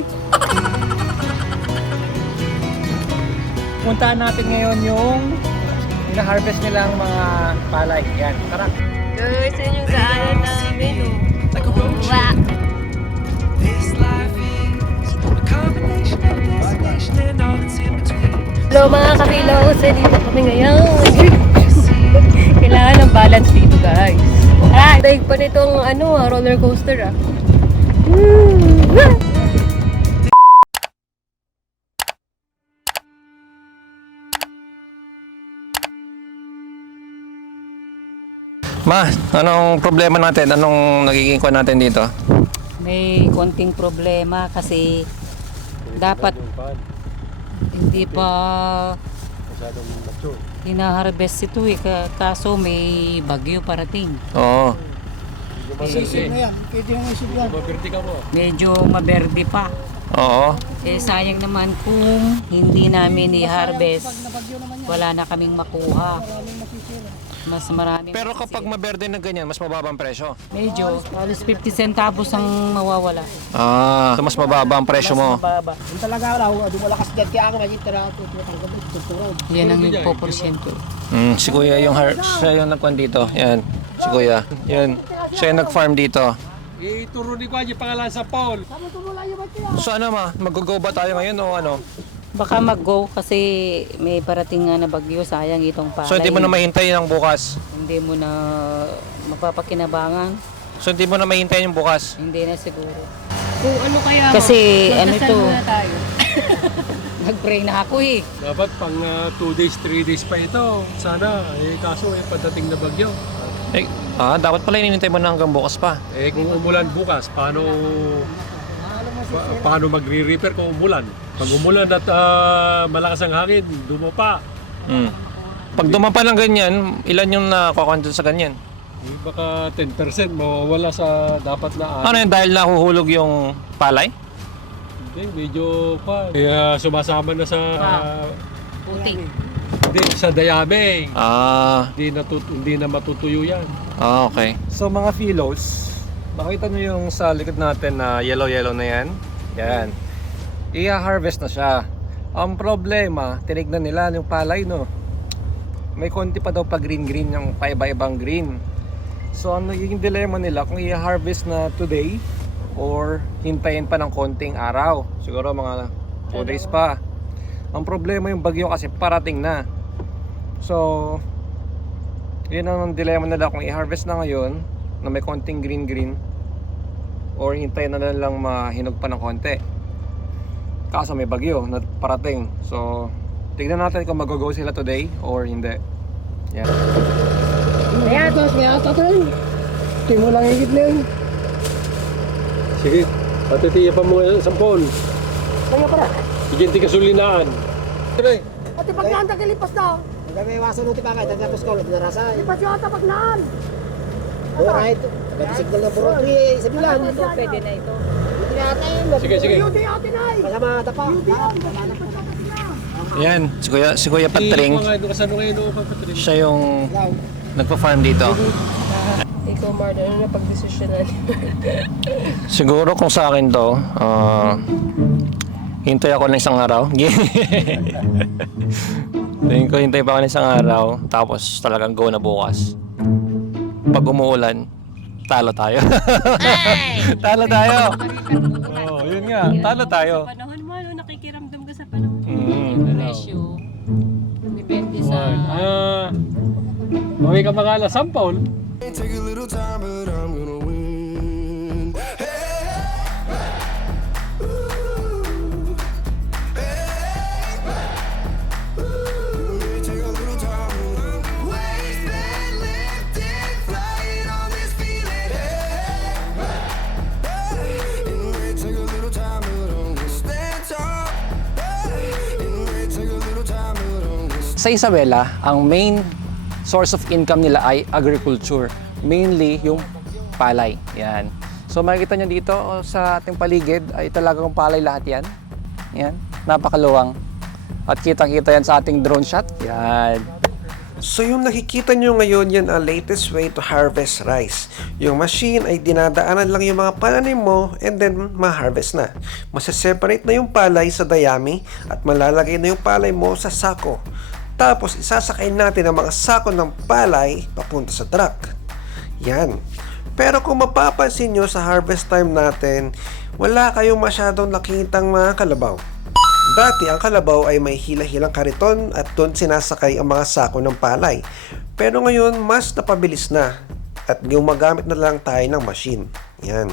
eh. Puntahan natin ngayon yung ina-harvest nilang mga palay. Yan, tara. Guys, yun yung daanan namin, oh. Wow. Hello mga kapilos, dito kami ngayon. Kailangan ng balance dito, guys. Daig pa nitong roller coaster, ah. Ma, anong problema natin? Anong nagiging kuha natin dito? May konting problema kasi dapat hindi pa hina-harvest ito eh. Kaso may bagyo parating. Oo. Medyo maberde pa. Oo. Eh sayang naman kung hindi namin i-harvest, wala na kaming makuha. Mas marami. Pero kapag maberde na ganyan, mas mababa ang presyo. Medyo, halos 50 centavos ang mawawala. Ah, so mas mababa ang presyo mo. Mababa. Yung talaga raw, dumalakas dyan kaya ako magiging tuturo. Yan ang yung poporsyento. Si Kuya yung siya yung nagkuhan dito. Yan, si Kuya. Yan, siya yung nag-farm dito. Ituro ni Kuya pangalan sa Paul. So ano ma, mag-go ba tayo ngayon o ano? Baka mag-go kasi may parating nga na bagyo, sayang itong palay. So hindi mo na mahintay ng bukas? Hindi mo na mapapakinabangan. So hindi mo na mahintay yung bukas? Hindi na siguro. Kung ano kaya Kasi ano magdasal to, muna tayo. nag-pray na ako eh. Dapat pang 2 days, 3 days pa ito. Sana, kaso pagdating na bagyo. Dapat pala inintay mo na hanggang bukas pa. Kung umulan bukas, paano magre-repair kung umulan? Pag umulan at malakas ang hangin, dumapa. Pag dumapa ng ganyan, ilan yung nakakontrol sa ganyan? Baka 10% mawawala sa dapat na Ano yun, dahil nahuhulog yung palay? Hindi, medyo kaya sumasama na sa Putik. hindi, sa dayaming. Hindi na matutuyo yan. Okay. So mga philos, makita nyo yung sa likod natin na yellow na yan. Yan. I-harvest na siya. Ang problema, tinignan nila yung palay, no? May konti pa daw pa green yung paiba-ibang green. So ano yung dilemma nila kung i-harvest na today or hintayin pa ng konting araw. Siguro mga 2 days pa. Ang problema yung bagyo kasi parating na. So yun ang dilemma nila kung i-harvest na ngayon na may konting green or hintayin na lang mahinog pa ng konti. Kaso may bagyo na parating. So tignan natin kung mag-go sila today or hindi. Yan. Kaya ito rin. Hindi mo lang higit na yun. Sige, patitiya pa mo sa Paul. Kaya pala. Iginti kasulinaan. Ate pagnaan na kilipas na. Hindi may iwasan uti pa kayo. Tapos ko, nagdarasay. Lipas yung ata pagnaan. Alright. Pagkati signal na buro. Sa bilan. Pwede na ito. Hindi natin. Sige. Kasama ata pa. Yan, si Kuya Patring. Siya yung nagpa-farm dito. Ikaw, Marta, ano na pag-desisyonan? Siguro kung sa akin to, hintay ako ng isang araw. Tingin ko hintay pa ako ng isang araw, tapos talagang go na bukas. Pag umuulan, talo tayo. Talo tayo. Oh, yun nga, talo tayo. Panahon mo, nakikiramdam ka sa panahon. Presyo. Depende sa... Mami ka mga San Paul. Take a little time, but I'm gonna win. Hey, ooh, hey, ooh, take a little time, waste that lifted flight on this feeling. Hey, take a little time, but I'm gonna stand tall. Hey, take a little time, but I'm gonna. Sa Isabela, ang main source of income nila ay agriculture. Mainly yung palay. Yan. So makikita nyo dito sa ating paligid ay talagang palay lahat yan. Yan. Napakaluwang. At kitang-kita yan sa ating drone shot. Yan. So yung nakikita nyo ngayon, yan ang latest way to harvest rice. Yung machine ay dinadaanan lang yung mga pananim mo and then ma-harvest na. Masaseparate na yung palay sa dayami at malalagay na yung palay mo sa sako. Tapos isasakay natin ang mga sako ng palay papunta sa truck. Yan. Pero kung mapapansin nyo sa harvest time natin, wala kayong masyadong nakitang mga kalabaw. Dati ang kalabaw ay may hila-hilang kariton at doon sinasakay ang mga sako ng palay. Pero ngayon mas napabilis na at gumagamit na lang tayo ng machine. Yan.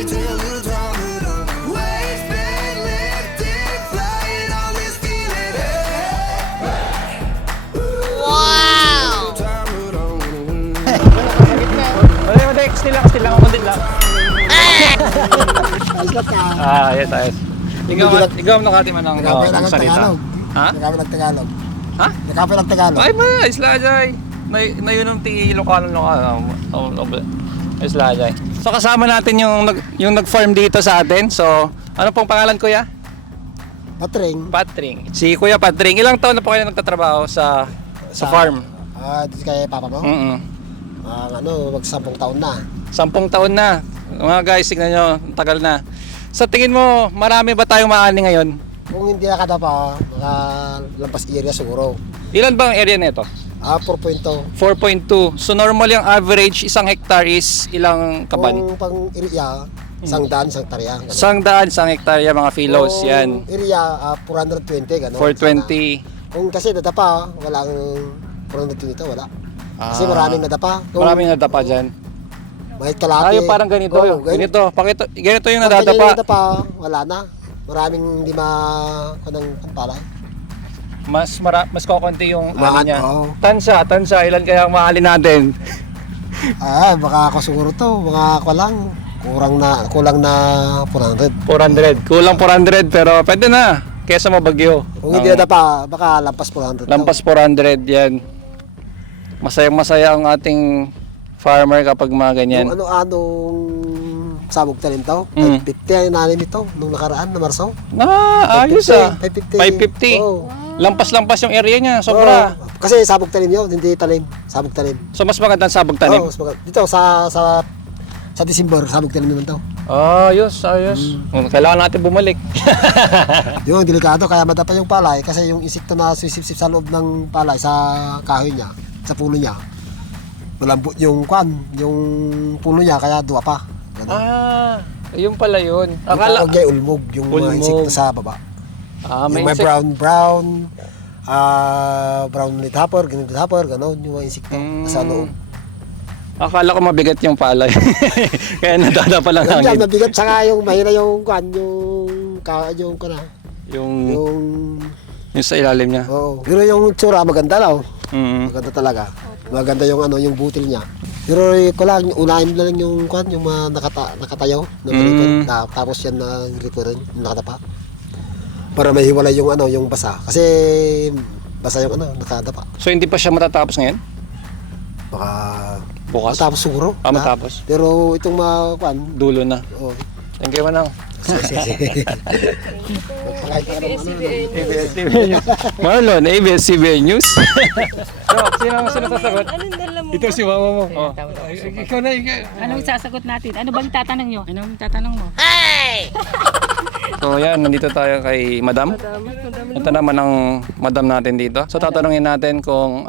Take a little time, but I'm weights been lifted, flying on this feeling. Wow! Time, but I'm gonna win. Still lang, ako din lang. Yes, ayos. Ikaw ang nakati man ng salita. Ha? Tagalog. Ha? Nakape ng Tagalog. Ay ba, isla jay. Na yun ang ti lokal. Isla jay. So kasama natin yung nag-farm dito sa atin. So, ano pong pangalan, kuya? Patring. Si Kuya Patring, ilang taon na po kayo nagtatrabaho sa farm? Dito kay papa mo? Mag 10 taon na. 10 taon na. Mga guys, tignan nyo, ang tagal na. Sa tingin mo, marami ba tayong maani ngayon? Kung hindi nakadapa, lampas area siguro. Ilan ba ang area nito? 4.2. 4.2. So normal yung average, isang hectare is ilang kaban? Kung pang area, sangdaan, isang tarya. Ganun. Sangdaan, isang hektarya mga philos, Kung yan. area, 420, gano'n. 420. Kung kasi nadapa, walang 420 ito, wala. Kasi maraming nadapa. Maraming nadapa dyan. Mahit kalaki. Yung parang ganito. Oo, ganito yung Pag ganyan nadadapa. yung nadapa, wala na. Maraming hindi kanang palay. Mas kokonti yung ano Lahat, niya. oo. Tansa, ilan kaya ang maali natin? Baka ako siguro to, baka kulang na 400. 400. Kulang 400 pero pwede na. Kesa mabagyo. Kung hindi nadapa, baka lampas 400. Lampas 400 yan. Masayang-masaya ang ating farmer kapag mga ganyan. Yung anong sabog talim to, 550 ang nalim ito nung nakaraan na Marso. Ayos 550. 550. Oo. Lampas-lampas yung area niya, sobra. Oo. Kasi sabog talim yun, hindi talim. Sabog talim. So mas magandang sabog tanim. Oo, mas maganda. Dito sa December, sabog talim naman to. Ayos. Kailangan natin bumalik. Yung delikado, kaya madapa yung palay kasi yung insekto na susipsip sa loob ng palay sa kahoy niya, sa puno niya. Malambot yung yung puno niya, kaya duwa pa. Yun pala yun. Akala niya ulmog, yung mga insekto sa baba. May Yung may insect. brown leadhopper, ganun leadhopper, gano'n yung mga insekto sa loob. Akala ko mabigat yung palay. Kaya nadada pa lang Yan, hangin. mabigat, saka yung mahina yung Yung sa ilalim niya. Oo. Pero yung tsura maganda daw. Mm. Maganda talaga. Maganda yung yung butil niya. Pero unahin na lang yung yung mga nakatayo na reaper. Tapos yan na reaper rin, yung nakatapa. Para may hiwalay yung yung basa. Kasi basa yung nakadapa. So hindi pa siya matatapos ngayon? Baka Bukas? matapos siguro. Matapos. Pero itong mga Dulo na. oh. Thank you, Manang. ABS-CBN News. Marlon, ABS-CBN News. Sino sasagot? Anong dala mo? Ito si mama mo. Oh. Ikaw na, Anong sasagot natin? Ano bang tatanong nyo? Anong tatanong mo? So yan, nandito tayo kay Madam. Ito naman ang Madam natin dito. So tatanungin natin kung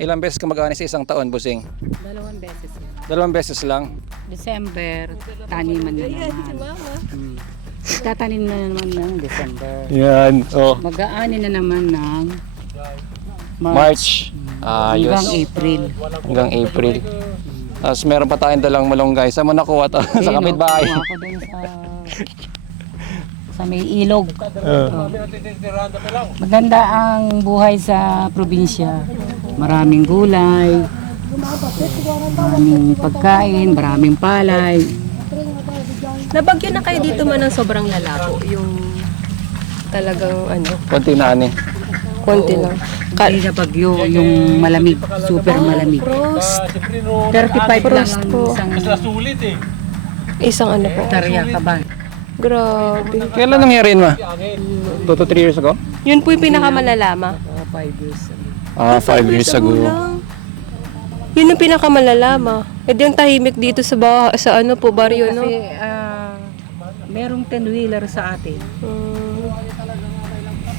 ilang beses ka mag-ani sa isang taon, Busing? 2 beses yan. 2 beses lang. December, taniman na naman. Tatanim na naman ng December. Yan. Oh. Mag-aani na naman ng March. hanggang April. Hanggang April. Tapos meron pa tayong dalang malunggay. Saan mo nakuha to? Sa kapitbahay. Kuha ko dun sa may ilog. Maganda ang buhay sa probinsya. Maraming gulay, maraming pagkain, maraming palay. Nabagyo na kayo dito man ng sobrang lalako. Yung talagang Konti na ani. konti lang. Hindi na bagyo, yung malamig, super malamig. Frost. 35 lang ang po. isang Isang ano po? Hektarya ka ba? Grabe. Kailan nangyari yun, ma? 2 to 3 years ago? Yun po yung pinakamalala, ma. 5 years. Ah, 5 years ago. Lang. Yun yung pinakamalala, ma. Eh di yung tahimik dito sa ano po, baryo, no? Kasi merong 10-wheeler sa atin.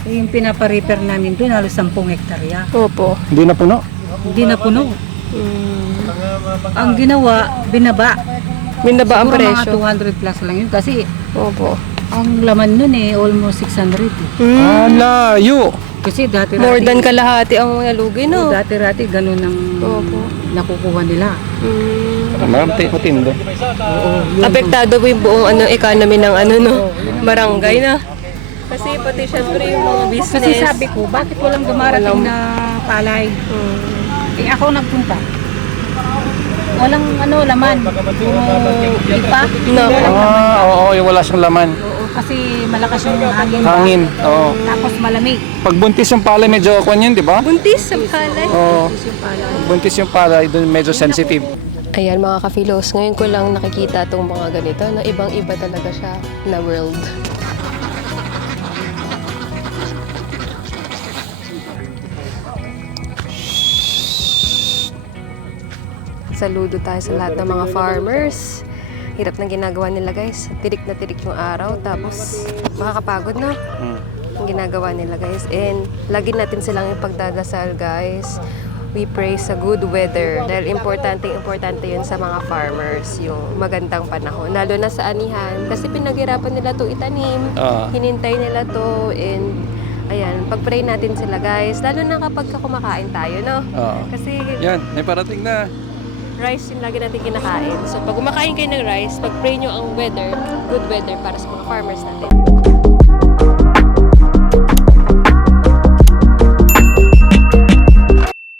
Eh, yung pinapa-repair namin doon, halos 10 hektarya. Opo. Hindi na puno. Hindi na puno. Ang ginawa, binaba. Binaba ang Siguro presyo. mga 200 plus lang yun kasi Opo. ang laman nun almost 600 eh. Ah, layo. Kasi dati More than kalahati ang nalugi, no? dati ganun ang Opo. nakukuha nila. Matindi. Apektado po yung buong economy ng barangay na. Kasi pati syempre yung mga business. Kasi sabi ko, bakit walang dumarating na palay? Eh ako nagpunta. Walang laman. Puro ipa. No. Oo, yung wala siyang laman. Oo, kasi malakas yung hangin. Hangin, oo. Tapos malamig. Pag buntis yung palay, medyo kwan yun, di ba? Buntis sa palay. Oo. Buntis yung palay, doon medyo sensitive. Ayan mga ka-philos, ngayon ko lang nakikita itong mga ganito na ibang-iba talaga siya na world. Saludo tayo sa lahat ng mga farmers. Hirap ng ginagawa nila guys. Tirik na tirik yung araw. Tapos makakapagod na ang ginagawa nila guys. And lagi natin silang ipagdadasal guys. We pray sa good weather. Dahil importante yun sa mga farmers. Yung magandang panahon. Lalo na sa anihan. Kasi pinaghirapan nila to itanim. Hinintay nila to. And ayan, pag-pray natin sila guys. Lalo na kapag kumakain tayo, no? Kasi Yan, may parating na. rice yung lagi natin kinakain. So, pag kumakain kayo ng rice, pag-pray nyo ang weather, good weather para sa mga farmers natin.